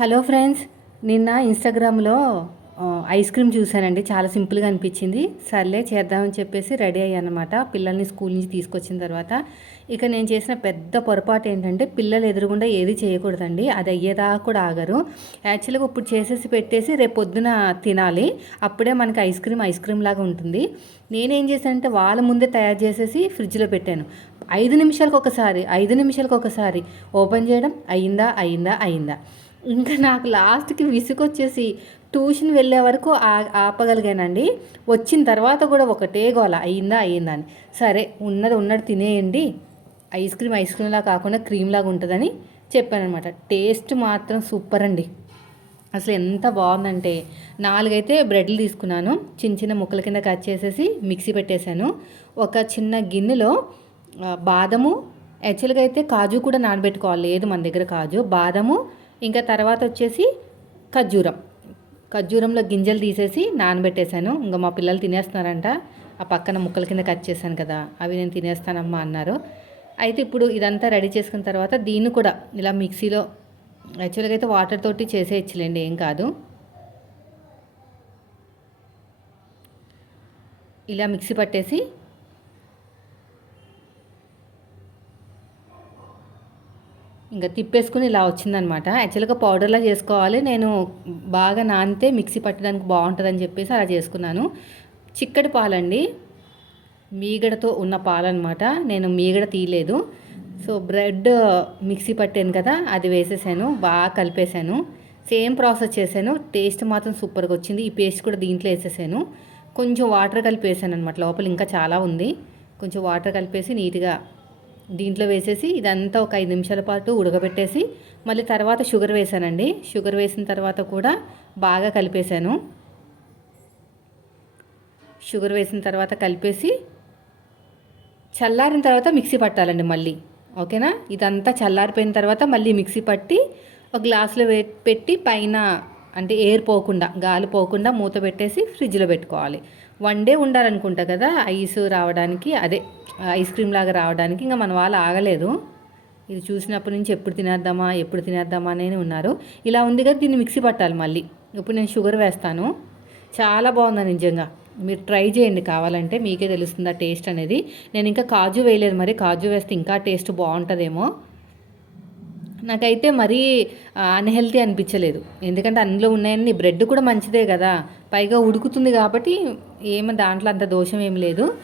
Hello friends నిన్న ఇన్స్టాగ్రామ్లో ice cream చూశానండి. చాలా సింపుల్గా అనిపించింది. సర్లే చేద్దామని చెప్పేసి రెడీ అయ్యానమాట. పిల్లల్ని స్కూల్ నుంచి తీసుకొచ్చిన తర్వాత. ఇక నేను చేసిన పెద్ద పొరపాటు ఏంటంటే పిల్లలు ఎదురుగుండా ఏది చేయకూడదండి. అది అయ్యేదాకా కూడా ఆగరు. యాక్చువల్గా ఇప్పుడు చేసేసి పెట్టేసి రేపు పొద్దున తినాలి. అప్పుడే మనకి ఐస్ క్రీమ్ ఐస్ క్రీమ్ లాగా ఉంటుంది. నేనేం చేశానంటే వాళ్ళ ముందే తయారు చేసేసి ఫ్రిడ్జ్లో పెట్టాను. ఐదు నిమిషాలకు ఒకసారి ఐదు నిమిషాలకు ఒకసారి ఓపెన్ చేయడం అయిందా అయిందా అయిందా. ఇంకా నాకు లాస్ట్కి విసుగొచ్చేసి ట్యూషన్ వెళ్ళే వరకు ఆ- ఆపగలిగానండి. వచ్చిన తర్వాత కూడా ఒకటే గోల అయిందా అయిందా అని. సరే ఉన్నది ఉన్నది తినేయండి. ఐస్ క్రీమ్ ఐస్ క్రీమ్లా కాకుండా క్రీమ్ లాగా ఉంటుందని చెప్పానమాట టేస్ట్ మాత్రం సూపర్ అండి. అసలు ఎంత బాగుందంటే నాలుగైతే బ్రెడ్లు తీసుకున్నాను. చిన్న చిన్న ముక్కల కింద కట్ చేసేసి మిక్సీ పెట్టేశాను. ఒక చిన్న గిన్నెలో బాదము యాక్చువల్గా అయితే కాజు కూడా నానబెట్టుకోవాలి. లేదు మన దగ్గర కాజు. బాదము ఇంకా తర్వాత వచ్చేసి ఖర్జూరం. ఖర్జూరంలో గింజలు తీసేసి నానబెట్టేశాను. ఇంకా మా పిల్లలు తినేస్తున్నారంట. ఆ పక్కన ముక్కల కింద కట్ చేశాను కదా అవి నేను తినేస్తానమ్మా అన్నారు. అయితే ఇప్పుడు ఇదంతా రెడీ చేసుకున్న తర్వాత దీన్ని కూడా ఇలా మిక్సీలో యాక్చువల్గా అయితే వాటర్ తోటి చేసేయచ్చులేండి ఏం కాదు. ఇలా మిక్సీ పట్టేసి ఇంకా తిప్పేసుకుని ఇలా వచ్చిందనమాట. యాక్చువల్గా పౌడర్లా చేసుకోవాలి. నేను బాగా నానితే మిక్సీ పట్టడానికి బాగుంటుందని చెప్పేసి అలా చేసుకున్నాను. చిక్కటి పాలండి. మీగడతో ఉన్న పాలనమాట. నేను మీగడ తీయలేదు. సో బ్రెడ్ మిక్సీ పట్టాను కదా అది వేసేసాను. బాగా కలిపేశాను. సేమ్ ప్రాసెస్ చేశాను. టేస్ట్ మాత్రం సూపర్గా వచ్చింది. ఈ పేస్ట్ కూడా దీంట్లో వేసేసాను. కొంచెం వాటర్ కలిపేసాను అనమాట లోపల ఇంకా చాలా ఉంది. కొంచెం వాటర్ కలిపేసి నీట్గా దీంట్లో వేసేసి ఇదంతా ఒక ఐదు నిమిషాల పాటు ఉడకబెట్టేసి మళ్ళీ తర్వాత షుగర్ వేసానండి. షుగర్ వేసిన తర్వాత కూడా బాగా కలిపేశాను. షుగర్ వేసిన తర్వాత కలిపేసి చల్లారిన తర్వాత మిక్సీ పట్టాలండి మళ్ళీ. ఓకేనా? ఇదంతా చల్లారిపోయిన తర్వాత మళ్ళీ మిక్సీ పట్టి ఒక గ్లాసులో పెట్టి పైన అంటే ఎయిర్ పోకుండా గాలి పోకుండా మూత పెట్టేసి ఫ్రిడ్జ్లో పెట్టుకోవాలి. వన్ డే ఉండాలనుకుంటా కదా ఐస్ రావడానికి. అదే ఐస్ క్రీమ్ లాగా రావడానికి ఇంకా మన వాళ్ళు ఆగలేదు. ఇది చూసినప్పటి నుంచి ఎప్పుడు తినేద్దామా ఎప్పుడు తినేద్దామా అనే ఉన్నారు. ఇలా ఉంది కదా దీన్ని మిక్సీ పట్టాలి మళ్ళీ. ఇప్పుడు నేను షుగర్ వేస్తాను. చాలా బాగుంది నిజంగా. మీరు ట్రై చేయండి కావాలంటే మీకే తెలుస్తుంది ఆ టేస్ట్ అనేది. నేను ఇంకా కాజు వేయలేదు మరి కాజు వేస్తే ఇంకా టేస్ట్ బాగుంటుందేమో. నాకైతే మరీ అన్హెల్తీ అనిపించలేదు. ఎందుకంటే అందులో ఉన్నాయన్ని బ్రెడ్ కూడా మంచిదే కదా. పైగా ఉడుకుతుంది కాబట్టి ఏమి దాంట్లో అంత దోషం ఏం లేదు.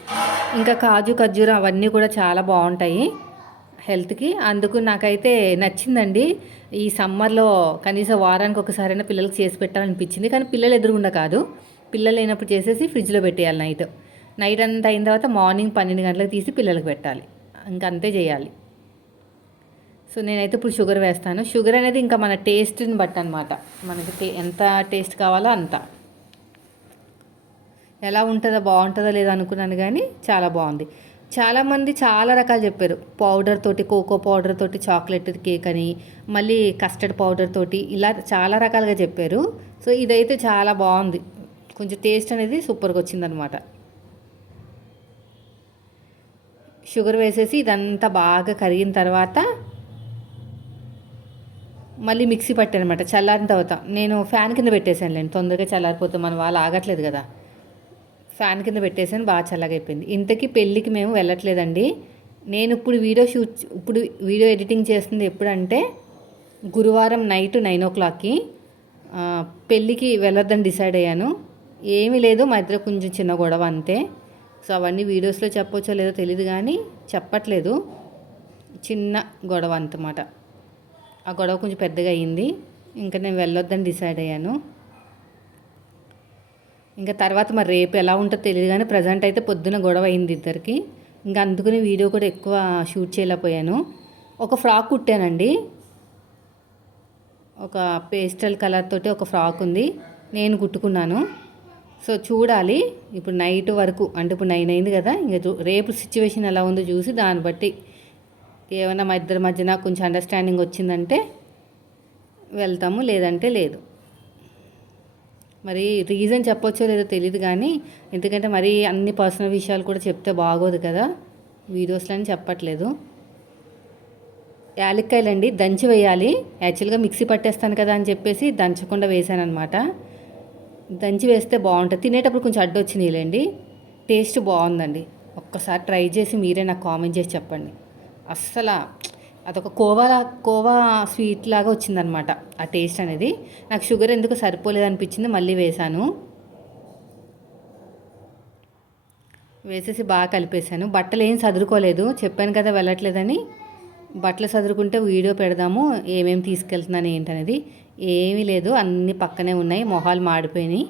ఇంకా కాజు ఖర్జూరం అవన్నీ కూడా చాలా బాగుంటాయి హెల్త్కి. అందుకు నాకైతే నచ్చిందండి. ఈ సమ్మర్లో కనీసం వారానికి ఒకసారైనా పిల్లలకి చేసి పెట్టాలనిపించింది. కానీ పిల్లలు ఎదురుగుండా కాదు. పిల్లలు లేనప్పుడు చేసేసి ఫ్రిడ్జ్లో పెట్టేయాలి నైట్. నైట్ అంతా అయిన తర్వాత మార్నింగ్ పన్నెండు గంటలకు తీసి పిల్లలకు పెట్టాలి. ఇంకంతే అంతే చేయాలి. సో నేనైతే ఇప్పుడు షుగర్ వేస్తాను. షుగర్ అనేది ఇంకా మన టేస్ట్ని బట్టి అనమాట మనకి ఎంత టేస్ట్ కావాలో అంత. ఎలా ఉంటుందో బాగుంటుందో లేదో అనుకున్నాను కానీ చాలా బాగుంది. చాలామంది చాలా రకాలు చెప్పారు. పౌడర్ తోటి కోకో పౌడర్ తోటి చాక్లెట్ కేక్ అని మళ్ళీ కస్టర్డ్ పౌడర్ తోటి ఇలా చాలా రకాలుగా చెప్పారు. సో ఇదైతే చాలా బాగుంది. కొంచెం టేస్ట్ అనేది సూపర్గా వచ్చిందనమాట షుగర్ వేసేసి ఇదంతా బాగా కరిగిన తర్వాత మళ్ళీ మిక్సీ పట్టాను అనమాట చల్లారిన తర్వాత నేను ఫ్యాన్ కింద పెట్టేశాను లేండి. తొందరగా చల్లారిపోతే మన వాళ్ళు ఆగట్లేదు కదా. ఫ్యాన్ కింద పెట్టేసాను బాగా చల్లగా అయిపోయింది. ఇంతకీ పెళ్ళికి మేము వెళ్ళట్లేదండి. నేను ఇప్పుడు వీడియో షూట్ ఇప్పుడు వీడియో ఎడిటింగ్ చేస్తుంది ఎప్పుడంటే గురువారం నైట్ నైన్ ఓ క్లాక్కి పెళ్ళికి వెళ్ళొద్దని డిసైడ్ అయ్యాను. ఏమీ లేదు మా ఇద్దరు కొంచెం చిన్న గొడవ అంతే. సో అవన్నీ వీడియోస్లో చెప్పొచ్చో లేదో తెలియదు కానీ చెప్పట్లేదు. చిన్న గొడవ అంతమాట. ఆ గొడవ కొంచెం పెద్దగా అయ్యింది ఇంకా నేను వెళ్ళొద్దని డిసైడ్ అయ్యాను. ఇంకా తర్వాత మరి రేపు ఎలా ఉంటుందో తెలియదు కానీ ప్రజెంట్ అయితే పొద్దున గొడవ అయింది ఇద్దరికి. ఇంకా అందుకని వీడియో కూడా ఎక్కువ షూట్ చేయలేకపోయాను. ఒక ఫ్రాక్ కుట్టానండి. ఒక పేస్టల్ కలర్ తోటి ఒక ఫ్రాక్ ఉంది. నేను కుట్టుకున్నాను. సో చూడాలి. ఇప్పుడు నైట్ వరకు అంటే ఇప్పుడు నైన్ అయింది కదా ఇంకా రేపు సిచ్యువేషన్ ఎలా ఉందో చూసి దాన్ని బట్టి ఏమైనా మా ఇద్దరి మధ్యన కొంచెం అండర్స్టాండింగ్ వచ్చిందంటే వెళ్తాము లేదంటే లేదు. మరి రీజన్ చెప్పొచ్చో లేదో తెలియదు కానీ ఎందుకంటే మరి అన్ని పర్సనల్ విషయాలు కూడా చెప్తే బాగోదు కదా. వీడియోస్లో అని చెప్పట్లేదు. యాలక్కాయలండి దంచి వేయాలి. యాక్చువల్గా మిక్సీ పట్టేస్తాను కదా అని చెప్పేసి దంచకుండా వేసాను అనమాట దంచి వేస్తే బాగుంటుంది. తినేటప్పుడు కొంచెం అడ్డు లేండి టేస్ట్ బాగుందండి. ఒక్కసారి ట్రై చేసి మీరే నాకు కామెంట్ చేసి చెప్పండి. అస్సలు అదొక కోవా కోవా స్వీట్ లాగా వచ్చిందనమాట ఆ టేస్ట్ అనేది. నాకు షుగర్ ఎందుకు సరిపోలేదు అనిపించింది మళ్ళీ వేశాను. వేసేసి బాగా కలిపేశాను. బట్టలు ఏం సదురుకోలేదు. చెప్పాను కదా వెళ్ళట్లేదని. బట్టలు చదువుకుంటే వీడియో పెడదాము ఏమేమి తీసుకెళ్తున్నాను ఏంటనేది. ఏమీ లేదు అన్నీ పక్కనే ఉన్నాయి మొహాలు మాడిపోయినాయి.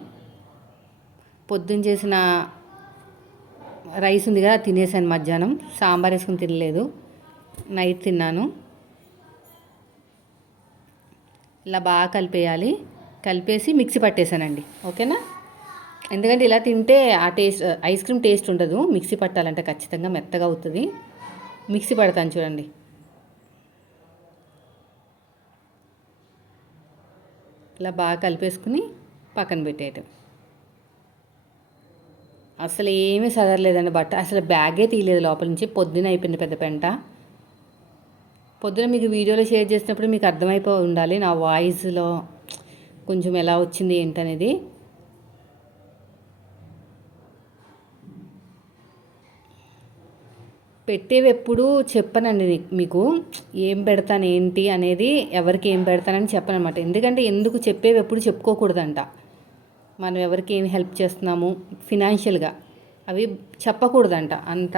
పొద్దున్న చేసిన రైస్ ఉంది కదా తినేసాను మధ్యాహ్నం. సాంబార్ వేసుకుని తినలేదు. నైట్ తిన్నాను. ఇలా బాగా కలిపేయాలి. కలిపేసి మిక్సీ పట్టేశానండి ఓకేనా? ఎందుకంటే ఇలా తింటే ఆ టేస్ట్ ఐస్ క్రీమ్ టేస్ట్ ఉండదు. మిక్సీ పట్టాలంటే ఖచ్చితంగా మెత్తగా అవుతుంది. మిక్సీ పడతాను చూడండి. ఇలా బాగా కలిపేసుకుని పక్కన పెట్టేయటం. అసలు ఏమీ సదరలేదండి బట్ట. అసలు బ్యాగే తీయలేదు. లోపల నుంచి పొద్దున అయిపోయింది పెద్ద పెంట. పొద్దున మీకు వీడియోలో షేర్ చేసినప్పుడు మీకు అర్థమైపోయి ఉండాలి. నా వాయిస్లో కొంచెం ఎలా వచ్చింది ఏంటనేది. పెట్టేవి ఎప్పుడు చెప్పనండి మీకు. ఏం పెడతాను ఏంటి అనేది ఎవరికి ఏం పెడతానని చెప్పనమాట ఎందుకంటే ఎందుకు చెప్పేవి ఎప్పుడు చెప్పుకోకూడదంట. మనం ఎవరికి ఏం హెల్ప్ చేస్తున్నాము ఫినాన్షియల్గా. అవి చెప్పకూడదంట. అంత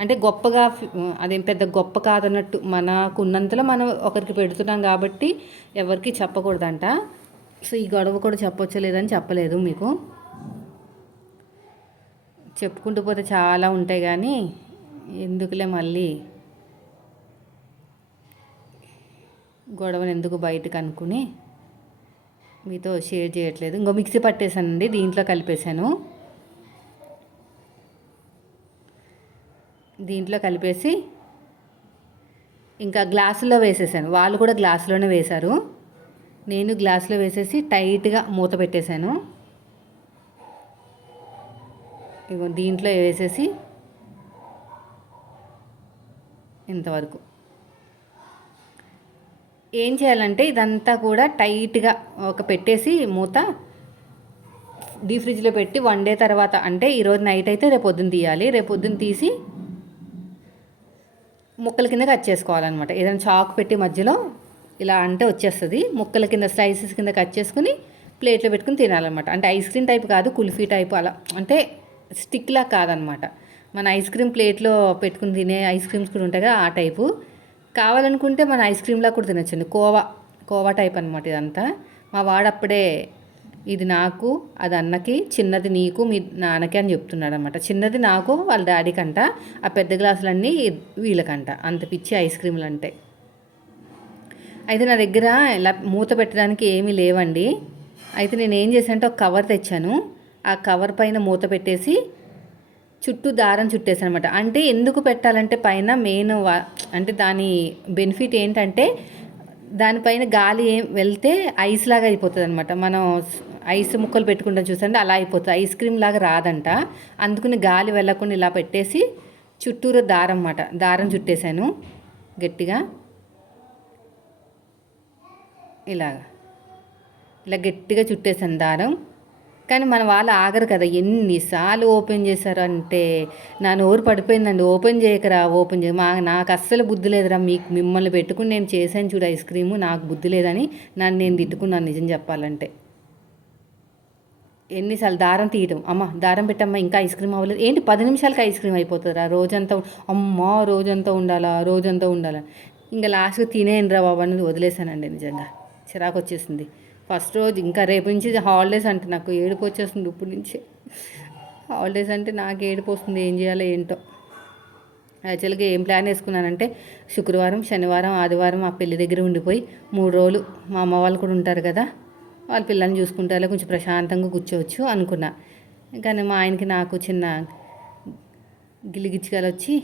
అంటే గొప్పగా అదేం పెద్ద గొప్ప కాదన్నట్టు మనకు ఉన్నంతలో మనం ఒకరికి పెడుతున్నాం కాబట్టి ఎవరికి చెప్పకూడదంట. సో ఈ గొడవ కూడా చెప్పొచ్చు లేదని చెప్పలేదు మీకు. చెప్పుకుంటూ పోతే చాలా ఉంటాయి కానీ ఎందుకులే మళ్ళీ గొడవను ఎందుకు బయటకు అనుకుని మీతో షేర్ చేయట్లేదు. ఇంకో మిక్సీ పట్టేశానండి దీంట్లో కలిపేశాను. దీంట్లో కలిపేసి ఇంకా గ్లాసులో వేసేసాను. వాళ్ళు కూడా గ్లాసులోనే వేశారు. నేను గ్లాసులో వేసేసి టైట్గా మూత పెట్టేశాను. ఇగో దీంట్లో వేసేసి ఇంతవరకు. ఏం చేయాలంటే ఇదంతా కూడా టైట్గా ఒక పెట్టేసి మూత డీ ఫ్రిడ్జ్లో పెట్టి వన్ డే తర్వాత అంటే ఈరోజు నైట్ అయితే రేపు పొద్దున్న తీయాలి. రేపు పొద్దున్న తీసి ముక్కల కింద కట్ చేసుకోవాలన్నమాట. ఏదైనా చాకు పెట్టి మధ్యలో ఇలా అంటే వచ్చేస్తుంది. ముక్కల కింద స్లైసెస్ కింద కట్ చేసుకుని ప్లేట్లో పెట్టుకుని తినాలన్నమాట. అంటే ఐస్ క్రీమ్ టైప్ కాదు కుల్ఫీ టైప్ అలా. అంటే స్టిక్లా కాదనమాట మన ఐస్ క్రీమ్ ప్లేట్లో పెట్టుకుని తినే ఐస్ క్రీమ్స్ కూడా ఉంటాయి కదా ఆ టైపు. కావాలనుకుంటే మన ఐస్ క్రీమ్లా కూడా తినొచ్చండి. కోవా కోవా టైప్ అనమాట ఇదంతా. మా వాడప్పుడే ఇది నాకు అది అన్నకి చిన్నది నీకు మీ నాన్నకి అని చెప్తున్నాడు అనమాట చిన్నది నాకు వాళ్ళ డాడీకి అంట ఆ పెద్ద గ్లాసులన్నీ వీళ్ళకంట. అంత పిచ్చి ఐస్ క్రీములు అంటే అయితే నా దగ్గర ఇలా మూత పెట్టడానికి ఏమీ లేవండి. అయితే నేను ఏం చేశానంటే ఒక కవర్ తెచ్చాను. ఆ కవర్ పైన మూత పెట్టేసి చుట్టూ దారం చుట్టేసాను అనమాట అంటే ఎందుకు పెట్టాలంటే పైన మెయిన్ అంటే దాని బెనిఫిట్ ఏంటంటే దానిపైన గాలి ఏం వెళ్తే ఐస్ లాగా అయిపోతుంది అనమాట మనం ఐస్ ముక్కలు పెట్టుకుంటాం చూసండి అలా అయిపోతుంది. ఐస్ క్రీమ్ లాగా రాదంట. అందుకుని గాలి వెళ్ళకుండా ఇలా పెట్టేసి చుట్టూరు దారం అన్నమాట దారం చుట్టేశాను గట్టిగా. ఇలాగా. ఇలా గట్టిగా చుట్టేసాను దారం. కానీ మన వాళ్ళు ఆగరు కదా ఎన్నిసార్లు ఓపెన్ చేశారంటే నా నోరు పడిపోయిందండి ఓపెన్ చేయకరా ఓపెన్ చేయ మా నాకు అస్సలు బుద్ధి లేదురా మీకు మిమ్మల్ని పెట్టుకుని నేను చేశాను చూడు ఐస్ క్రీము నాకు బుద్ధి లేదని నన్ను నేను తిట్టుకున్నాను నిజం చెప్పాలంటే. ఎన్నిసార్లు దారం తీయటం అమ్మ దారం పెట్టమ్మా ఇంకా ఐస్ క్రీమ్ అవ్వలేదు. ఏంటి పది నిమిషాలకి ఐస్ క్రీమ్ అయిపోతుందిరా రోజంతా అమ్మ రోజంతా ఉండాలా రోజంతా ఉండాలా? ఇంకా లాస్ట్గా తినేయండిరా బాబు అనేది వదిలేశానండి నిజంగా. చిరాకు వచ్చేసింది. ఫస్ట్ రోజు ఇంకా రేపు నుంచి హాలిడేస్ అంటే నాకు ఏడుపు వచ్చేస్తుంది ఇప్పుడు నుంచి. హాలిడేస్ అంటే నాకు ఏడుపు వస్తుంది ఏం చేయాలో ఏంటో. యాక్చువల్గా ఏం ప్లాన్ వేసుకున్నానంటే శుక్రవారం శనివారం ఆదివారం ఆ పెళ్ళి దగ్గర ఉండిపోయి మూడు రోజులు మా అమ్మ వాళ్ళు కూడా ఉంటారు కదా వాళ్ళ పిల్లల్ని చూసుకుంటారో కొంచెం ప్రశాంతంగా కూర్చోవచ్చు అనుకున్నా. కానీ మా ఆయనకి నాకు చిన్న గిలిగిచ్చిగాలు వచ్చి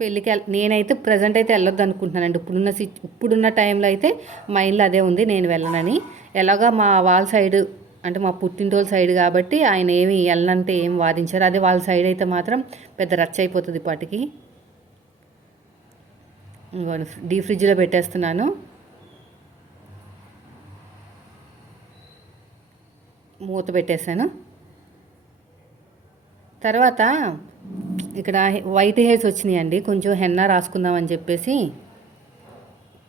పెళ్ళికి నేనైతే ప్రజెంట్ అయితే వెళ్ళొద్దు అనుకుంటున్నానండి ఇప్పుడున్న సి ఇప్పుడున్న టైంలో అయితే మా ఇల్లు అదే ఉంది నేను వెళ్ళనని. ఎలాగా మా వాళ్ళ సైడ్ అంటే మా పుట్టినరోజు సైడ్ కాబట్టి ఆయన ఏమి వెళ్ళనంటే ఏం వాదించారు. అదే వాళ్ళ సైడ్ అయితే మాత్రం పెద్ద రచ్చ అయిపోతుంది పాటికి డీ ఫ్రిడ్జ్లో పెట్టేస్తున్నాను. మూత పెట్టేశాను. తర్వాత ఇక్కడ వైట్ హెయిర్స్ వచ్చినాయండి. కొంచెం హెన్నా రాసుకుందామని చెప్పేసి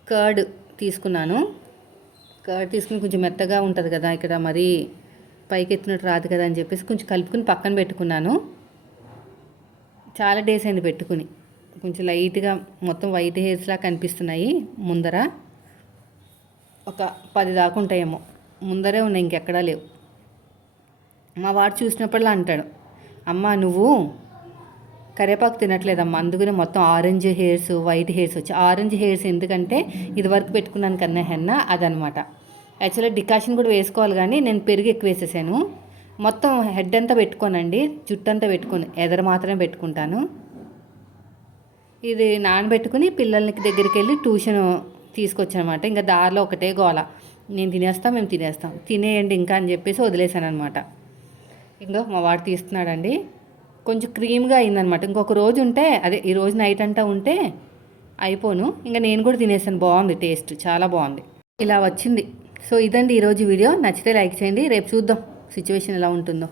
కర్డ్ తీసుకున్నాను. కర్డ్ తీసుకుని కొంచెం మెత్తగా ఉంటుంది కదా ఇక్కడ మరి పైకి ఎత్తినట్టు రాదు కదా అని చెప్పేసి కొంచెం కలుపుకుని పక్కన పెట్టుకున్నాను. చాలా డేస్ అయింది పెట్టుకుని. కొంచెం లైట్గా మొత్తం వైట్ హెయిర్స్లా కనిపిస్తున్నాయి ముందర. ఒక పది దాకా ఉంటాయేమో. ముందరే ఉన్నాయి ఇంకెక్కడా లేవు. మా వాడు చూసినప్పుడల్లా అంటాడు అమ్మ నువ్వు కరివేపాకు తినట్లేదమ్మా. అందుకనే మొత్తం ఆరెంజ్ హెయిర్స్ వైట్ హెయిర్స్ వచ్చి ఆరెంజ్ హెయిర్స్ ఎందుకంటే ఇది వరకు పెట్టుకున్నాను కన్నా హెన్న అదనమాట. యాక్చువల్గా డికాషన్ కూడా వేసుకోవాలి కానీ నేను పెరుగు ఎక్కువ వేసేసాను. మొత్తం హెడ్ అంతా పెట్టుకోనండి జుట్టు అంతా పెట్టుకొని ఎదర మాత్రమే పెట్టుకుంటాను. ఇది నానబెట్టుకుని పిల్లలకి దగ్గరికి వెళ్ళి ట్యూషన్ తీసుకొచ్చానమాట. ఇంకా దారిలో ఒకటే గోల. నేను తినేస్తాం మేము తినేస్తాం. తినేయండి ఇంకా అని చెప్పేసి వదిలేశాను అనమాట ఇంకో మా వాడు తీస్తున్నాడండి. కొంచెం క్రీమ్గా అయిందనమాట ఇంకొక రోజు ఉంటే అదే ఈ రోజు నైట్ అంతా ఉంటే అయిపోను. ఇంకా నేను కూడా తినేసాను. బాగుంది టేస్ట్. చాలా బాగుంది ఇలా వచ్చింది. సో ఇదండి ఈరోజు వీడియో. నచ్చితే లైక్ చేయండి. రేపు చూద్దాం సిచ్యువేషన్ ఎలా ఉంటుందో.